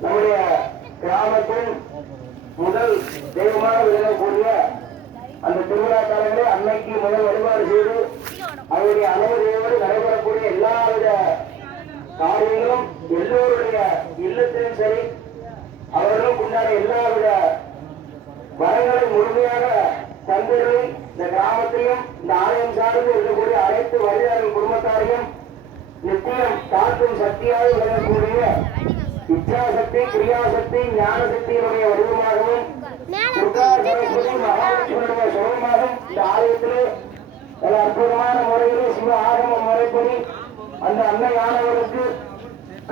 நம்முடைய கிராமத்தின் முதல் தெய்வமாக விளங்கக்கூடிய அந்த திருவிழா காலங்களே அன்னைக்கு முதல் வழிபாடு செய்து அவருடைய அனுமதியோடு நடைபெறக்கூடிய எல்லாவித காரியங்களும் எல்லோருடைய இல்லத்திலும் சரி அவர்களும் உண்டான எல்லாவித வரங்களை முழுமையாக தந்தர்களை இந்த கிராமத்தையும் இந்த ஆலயம் சார்ந்து இருக்கக்கூடிய அனைத்து வழியாளர்கள் குடும்பத்தாரையும் நித்தியம் காக்கும் சக்தியாக விளங்கக்கூடிய இச்சாசக்தி கிரியாசக்தி ஞான சக்தியினுடைய வடிவமாகவும் மகாலட்சுமியுடைய சுகமாகவும் இந்த ஆலயத்திலே பல அற்புதமான முறையிலே சிவ ஆகம முறைப்படி அந்த அன்னையானவருக்கு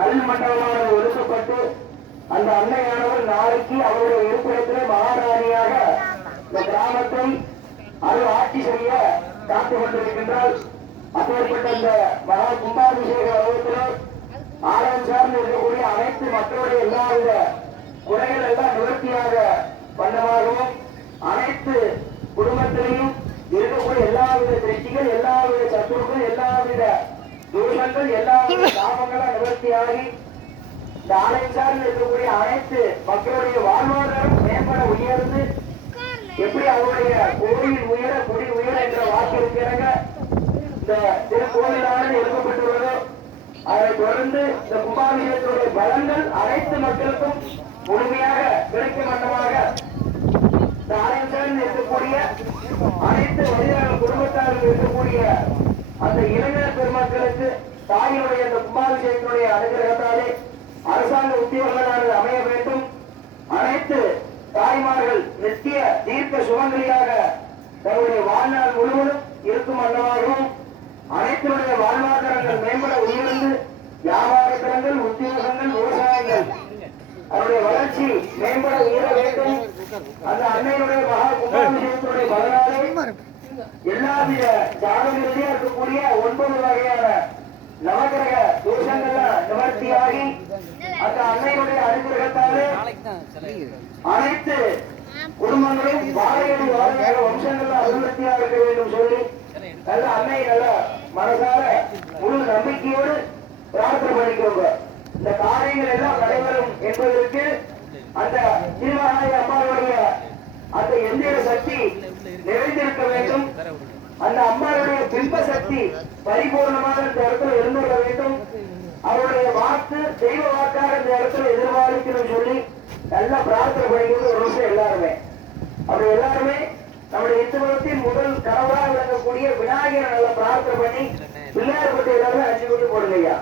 கல் மண்டபமானது ஒதுக்கப்பட்டு அந்த அன்னையானவர் நாளைக்கு அவருடைய இருப்பிடத்திலே மகாராணியாக இந்த கிராமத்தை அது ஆட்சி செய்ய காத்துக் கொண்டிருக்கின்றால் அப்பேற்பட்ட இந்த மகா கும்பாபிஷேக வகுப்பிலே ஆலயம் சார்ந்து இருக்கக்கூடிய அனைத்து மக்களுடைய எல்லாவித குறைகள் எல்லாம் நிவர்த்தியாக வண்ணமாகவும் அனைத்து குடும்பத்திலையும் இருக்கக்கூடிய எல்லாவித திருஷ்டிகள் எல்லாவித சத்துருக்கள் எல்லாவித தோஷங்கள் எல்லாவித சாபங்களும் நிவர்த்தியாகி இந்த ஆலயம் சார்ந்து இருக்கக்கூடிய அனைத்து மக்களுடைய வாழ்வாதாரம் மேம்பட உயர்ந்து எப்படி அவருடைய கோயில் உயர குடி உயர என்ற வாக்கிற்கு இறங்க இந்த திருக்கோவிலானது எழுதப்பட்டுள்ளதோ அதை தொடர்ந்து இந்த கும்பாபிஷேகத்துடைய பலன்கள் அனைத்து மக்களுக்கும் முழுமையாக கிடைக்கும் வண்ணமாக இந்த ஆலயம் சார்ந்து இருக்கக்கூடிய அனைத்து மனிதர்கள் குடும்பத்தார்கள் இருக்கக்கூடிய அந்த இளைஞர் பெருமக்களுக்கு தாயினுடைய அந்த கும்பாபிஷேகத்தினுடைய அனுகிரகத்தாலே அரசாங்க உத்தியோகங்களானது அமைய வேண்டும். அனைத்து தாய்மார்கள் நித்திய தீர்க்க சுமங்கலியாக தன்னுடைய வாழ்நாள் முழுவதும் இருக்கும் வண்ணமாகவும் அனைத்துடைய வாழ்வாதாரங்கள் மேம்பட உயர்ந்து வியாபார தலங்கள் உத்தியோகங்கள் விவசாயங்கள் அவருடைய வளர்ச்சி மேம்பட உயர வேண்டும். அந்த அன்னையுடைய மகா கும்பாபிஷேகத்தினுடைய பலனாலே எல்லாவித ஜாதகத்திலே இருக்கக்கூடிய 9 வகையான நவகிரக தோஷங்கள்லாம் நிவர்த்தியாகி அந்த அன்னையுடைய அனுகிரகத்தாலே அனைத்து குடும்பங்களும் வாழையடி வாழையாக வம்சங்கள்லாம் அபிவிருத்தியாக இருக்க வேண்டும் சொல்லி நல்ல அன்னை நல்ல மனசார முழு நம்பிக்கையோடு பிரார்த்தனை பண்ணிக்கோங்க. இந்த காரியங்கள் எல்லாம் நடைபெறும் என்பதற்கு அந்த திருமகாய அம்மாவுடைய அந்த எந்திர சக்தி நிறைந்திருக்க வேண்டும். அந்த அம்மாவுடைய பிம்ப சக்தி பரிபூர்ணமாக இந்த இடத்துல இருந்துள்ள வேண்டும். அவருடைய வாக்கு தெய்வ வாக்காக இந்த இடத்துல எதிர்பார்க்கணும் சொல்லி நல்லா பிரார்த்தனை பண்ணிக்கிறது ஒரு நிமிஷம் எல்லாருமே. அப்படி எல்லாருமே நம்முடைய இத்துவத்தின் முதல் கனவாக விளங்கக்கூடிய விநாயகரை நல்லா பிரார்த்தனை பண்ணி பிள்ளையார் பற்றி எல்லாருமே அஞ்சு கொண்டு போடுங்கய்யா.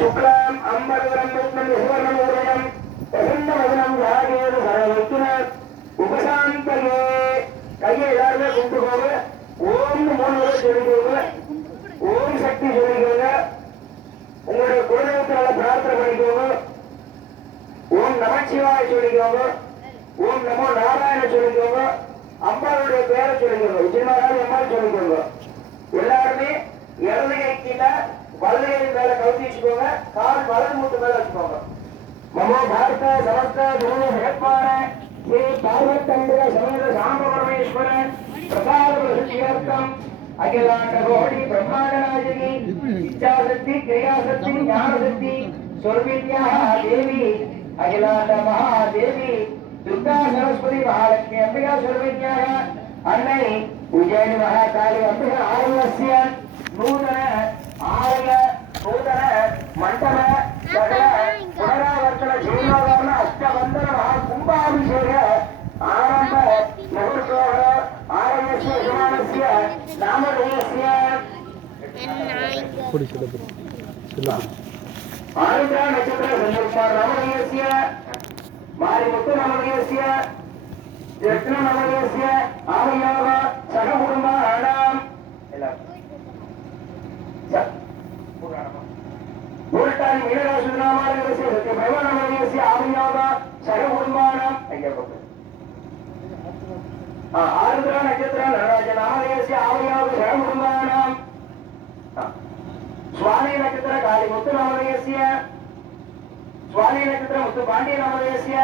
சுக்லாம் அம்பரம் சுவர்ணம் ஊரயம் பிரசன்ன வதனம் ராகேது சரவத்துனர் உபசாந்தயே. கையை எல்லாருமே கொண்டு போங்க. ஓம்னு 3 முறை சொல்லிக்கோங்க. ஓம் சக்தி சொல்லிக்கோங்க. உங்களுடைய குலதெய்வத்தால பிரார்த்தனை பண்ணிக்கோங்க. ஓம் நமச்சிவாய சொல்லிக்கோங்க. ஓம் நமோ நாராயண சொல்லிக்கோங்க. அம்பாளுடைய பேரை சொல்லிக்கோங்க. உச்சிமாராய அம்பாள் சொல்லிக்கோங்க. எல்லாருமே இடது கை கீழே வலது கை மேல கவுத்தி வச்சுக்கோங்க. கால் வலது மூட்டு மேல வச்சுக்கோங்க. மமோ பாரத சமஸ்த குரு ஜெகத்மார ஸ்ரீ பார்வத்தம்பிர சமேத சாம்ப பரமேஸ்வர பிரசாத பிரசித்தியர்த்தம் அகிலாண்ட கோடி பிரம்மாண்டநாயகி இச்சாசக்தி கிரியாசக்தி ஞானசக்தி சொர்வித்யா தேவி அகிலாண்ட மகாதேவி துர்கா சரஸ்வதி மகாலட்சுமி அம்பிகா சொர்வித்யா அன்னை உஜ்ஜயினி மகாகாளி அம்பிகா ஆலயஸ்ய நூதன ஆலய நூதன மண்டப சகல புனராவர்த்தன ஜீவனோகரண அஷ்டபந்தன மகா கும்பாபிஷேக ஆரம்ப முகூர்த்தோக ஆலயஸ்ய யஜமானஸ்ய நாமதேயஸ்ய ஆருத்ரா நட்சத்திர சந்தர்ப்ப நாமதேயஸ்ய மாரிமுத்து நாமதேயஸ்ய ரத்ன நாமதேயஸ்ய ஆலயோக சக குடும்பானாம் பூரட்டாதி மீனராசி நாமாலயஸ்ய சத்யபிரப நாமதேயஸ்ய ஆலயோக சக குடும்பானாம் ஆருத்ரா நட்சத்திர நடராஜ நாமதேயஸ்ய ஆலயோக சக குடும்பானாம் स्वामी नक्षत्र काली मुत्तु नामधेयस्य स्वामी नक्षत्र मुत्तु पांड्य नामधेयस्य